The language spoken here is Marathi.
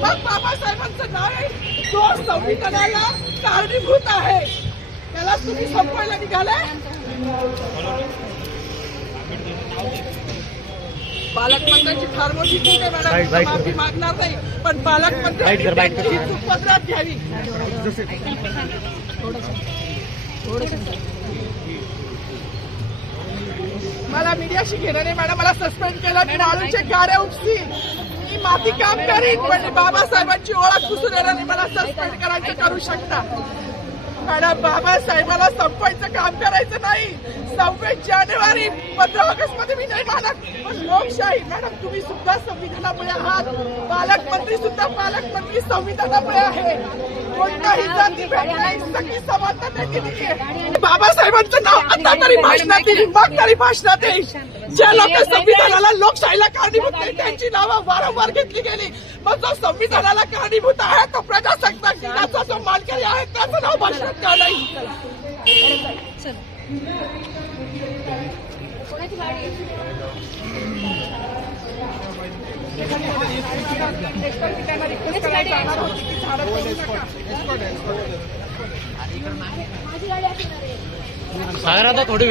मग बाबासाहेबांचं नाव आहे जो संविधानाला कारणीभूत आहे त्याला तुम्ही संपवायला निघालाय. पालकमंत्र्यांची फार मोठी चूक आहे मॅडम, माफी मागणार नाही, पण पालकमंत्र्यांची चूक पदरात घ्यावी. मला मीडियाशी घेणं नाही मॅडम, मला सस्पेंड केलं, मी वाळूचे गारे उपसी, मी माती काम करीन, पण बाबासाहेबांची ओळख पुसून येणार नाही. मला सस्पेंड करायचं करू शकता मॅडम. बाबासाहेबाला संपवायचं काम करायचं नाही. 26 जानेवारी 15 ऑगस्ट मध्ये मी नाही मानत, पण लोकशाही मॅडम तुम्ही सुद्धा संविधानामुळे आहात, पालकमंत्री सुद्धा पालकमंत्री संविधानामुळे आहे. कोणताही जाती भेद नाही, सगळी समानता त्यांनी दिली आहे. बाबासाहेबांचं नाव आता तरी भाषणात येईल, मग तरी भाषणात येईल. ज्या लोक संविधानाला लोकशाहीला कारणीभूत नाही त्यांची नावं वारंवार घेतली गेली, मग जो संविधानाला कारणीभूत आहे तो प्रजासत्ताक दिनाचा जो मानकरी आहे त्याचं नाव भाषणात का नाही. सागर आता थोडी